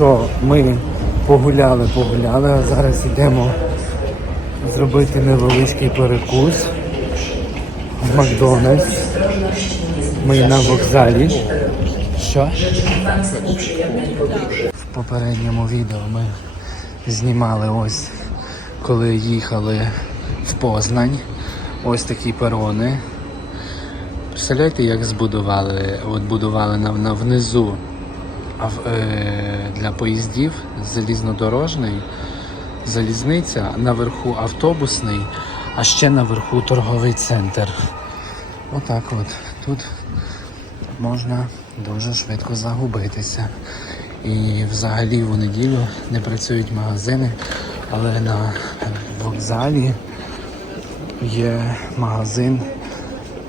що, ми погуляли, погуляли, а зараз йдемо зробити невеличкий перекус в Макдональдс. Ми на вокзалі. Що? В попередньому відео ми знімали ось, коли їхали в Познань. Ось такі перони. Представляєте, як збудували? От будували на, на внизу для поїздів залізнодорожний, залізниця, наверху автобусний, а ще наверху торговий центр. Отак от. Тут можна дуже швидко загубитися. І взагалі в неділю не працюють магазини, але на вокзалі є магазин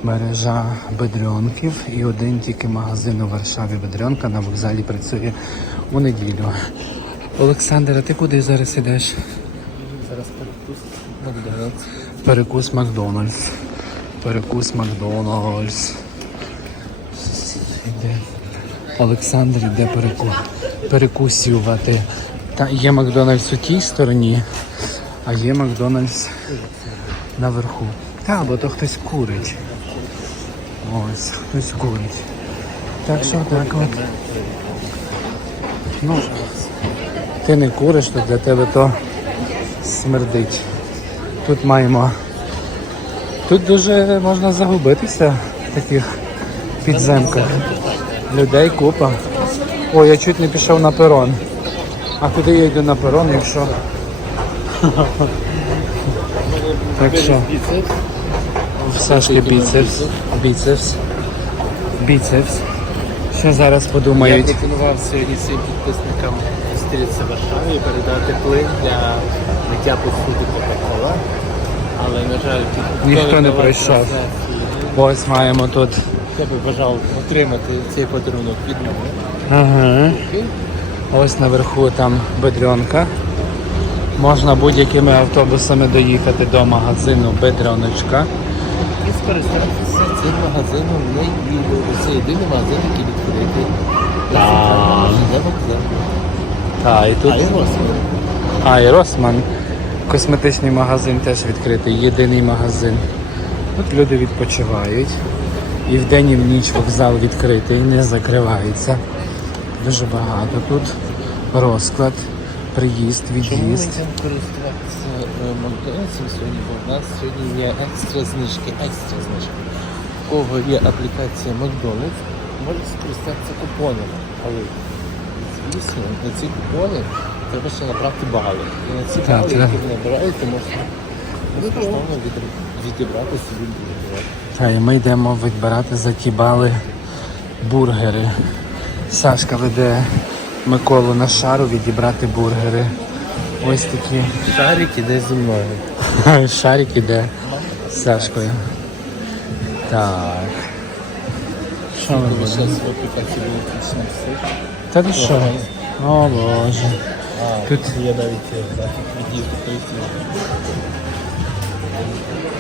мережа бедренків і один тільки магазин у Варшаві бедренка на вокзалі працює у неділю. Олександр, а ти куди зараз ідеш? Зараз перекус Макдональдс. Перекус Макдональдс. Перекус Макдональдс. Іде. Олександр йде переку... перекусювати. Та є Макдональдс у тій стороні, а є Макдональдс наверху. Та, бо то хтось курить. Ось, хтось курить. Так що так от. Ну, ти не куриш, то для тебе то смердить. Тут маємо. Тут дуже можна загубитися в таких підземках. Людей купа. О, я чуть не пішов на перон. А куди я йду на перон, якщо. Так що. В Сашки біцепс. Біцепс. Біцепс. Що зараз подумають? Я пропонував сьогодні своїм підписникам зустрітися в Варшаві і передати плин для миття посуду Кока-Кола. Але, на жаль, тут Ніхто не прийшов. Ось маємо тут. Я би бажав отримати цей подарунок від мене. Ага. Ось наверху там бедренка. Можна будь-якими автобусами доїхати до магазину Бедреночка. І скористатися цим магазином не їду. Це єдиний магазин, який відкритий. Для вокзалу. А, і тут. А і Росія. А, і Росман. Косметичний магазин теж відкритий, єдиний магазин. Тут люди відпочивають. І вдень, і в ніч вокзал відкритий, не закривається. Дуже багато тут. Розклад, приїзд, Чому ми від'їзд. йдемо користуватися е, Макдональдсом сьогодні? Бо в нас сьогодні є екстра знижки, екстра знижки. У кого є аплікація Макдональдс, може скористатися купонами. Але звісно, на ці купони треба ще набрати бали. І на ці Так, бали, треба. які ви набираєте, можна безкоштовно від- відібрати собі бургер. Та і ми йдемо відбирати за ті бали бургери. Сашка веде Миколу на шару відібрати бургери. Ось такі. Шарик іде зі мною. Шарик іде з Сашкою. Так. Що ми будемо? Та ти що? О боже. Тут- тут є навіть е, графік.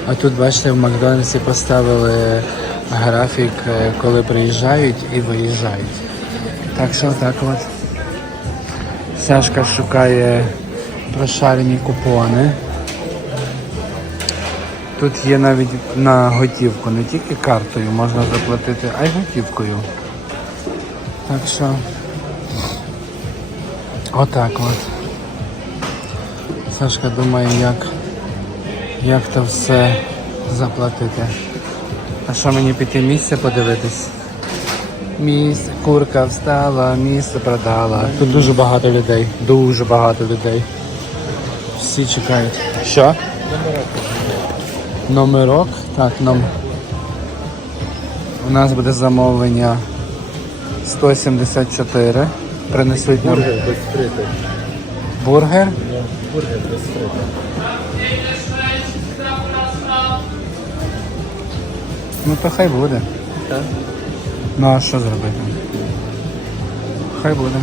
А тут, бачите, в Макдональдсі поставили графік, е, коли приїжджають і виїжджають. Так що так от. Сашка шукає прошарені купони. Тут є навіть на готівку, не тільки картою можна заплатити, а й готівкою. Так що отак от. Сашка думає, як як то все заплатити. А що мені піти місце подивитись? Місце, курка встала, місце продала. Тут дуже багато людей. Дуже багато людей. Всі чекають. Що? Номерок? Так, нам. У нас буде замовлення 174. Принесуть нам Бургер без фрити. бургер. Бургер без фрити. Ну то хай буде. Так? Ну а що зробити? Хай буде.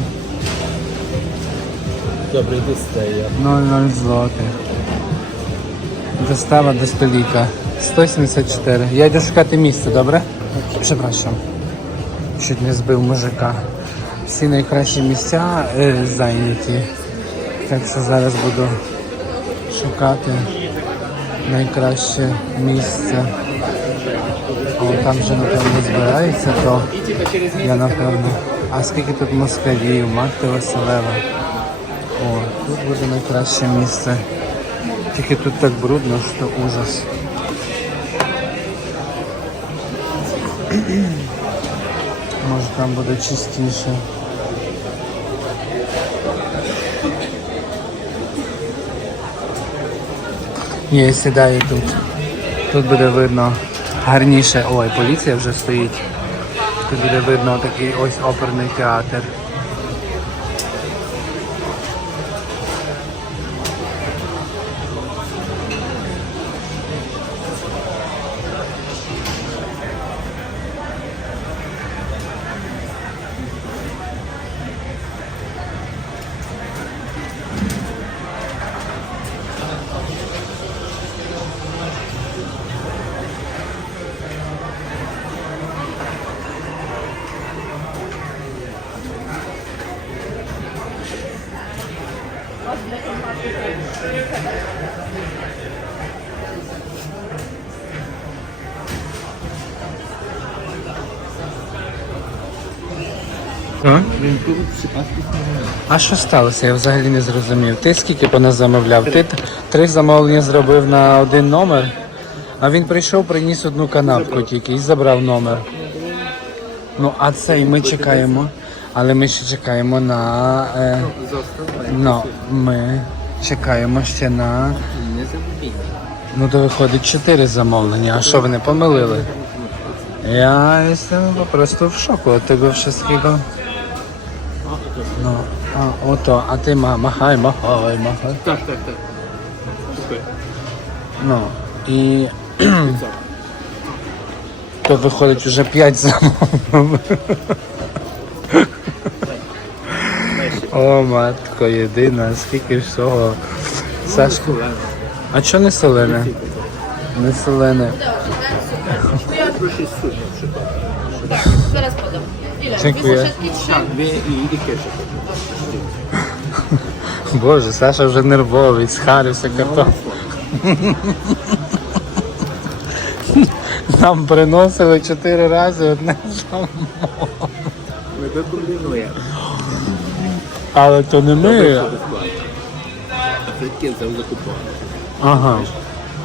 Добре, йди стає. 0,0 злотих. Достава до століка. 174. Я йду шукати місце, добре? Прzepraszam. Чуть не збив мужика. всі найкращі місця е, зайняті. Так що зараз буду шукати найкраще місце. О, там вже напевно збирається, то я напевно. А скільки тут москалів, мати Василева. О, тут буде найкраще місце. Тільки тут так брудно, що ужас. Може там буде чистіше. Я сідаю тут. Тут буде видно гарніше. Ой, поліція вже стоїть. Тут буде видно такий ось оперний театр. А? Що сталося? Я взагалі не зрозумів. Ти скільки по нас замовляв? Ти три замовлення зробив на один номер, а він прийшов, приніс одну канапку тільки і забрав номер. Ну, а цей ми чекаємо. Але ми ще чекаємо на. Е, ну, ми чекаємо ще на. Ну, то виходить чотири замовлення. А що ви не помилили? Я prostu w szoku od tego wszystkiego. No, a oto, a ty ma, machaj, machaj, machaj. Так, так, так. No i to wychodить вже 5 замовлень. О, матко єдина, скільки всього. Сашко, а чого не солене? Не солене. Так, дві і, і. Боже, Саша вже нервовий, схарився картоп. Нам приносили чотири рази одне замовлення. Ми. Але то не ми. А це таке за закуповане. Ага.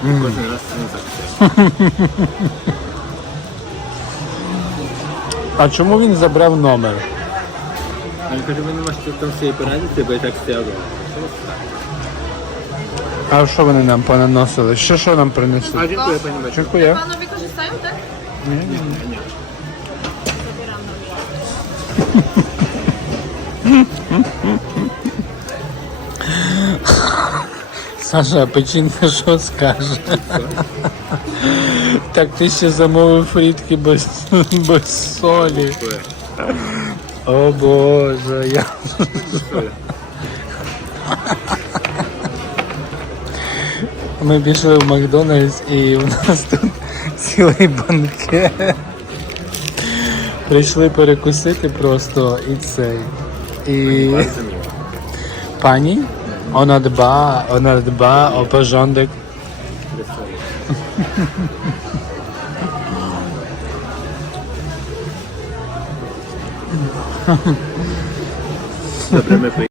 Кожен раз транзакція. А чому він забрав номер? А він каже, ви не можете там все порадити, бо я так стояв. А що вони нам понаносили? Що що нам принесли? А дякую, пані Бачу. Дякую. Panowie korzystają, tak? Zabieram Саша, печінка що скаже? Так ти ще замовив фрітки без, без солі. О Боже, я. Ми пішли в Макдональдс і у нас тут цілий банкет. Прийшли перекусити просто і цей. І пані, Ona dba, ona dba o porządek. Dobra, my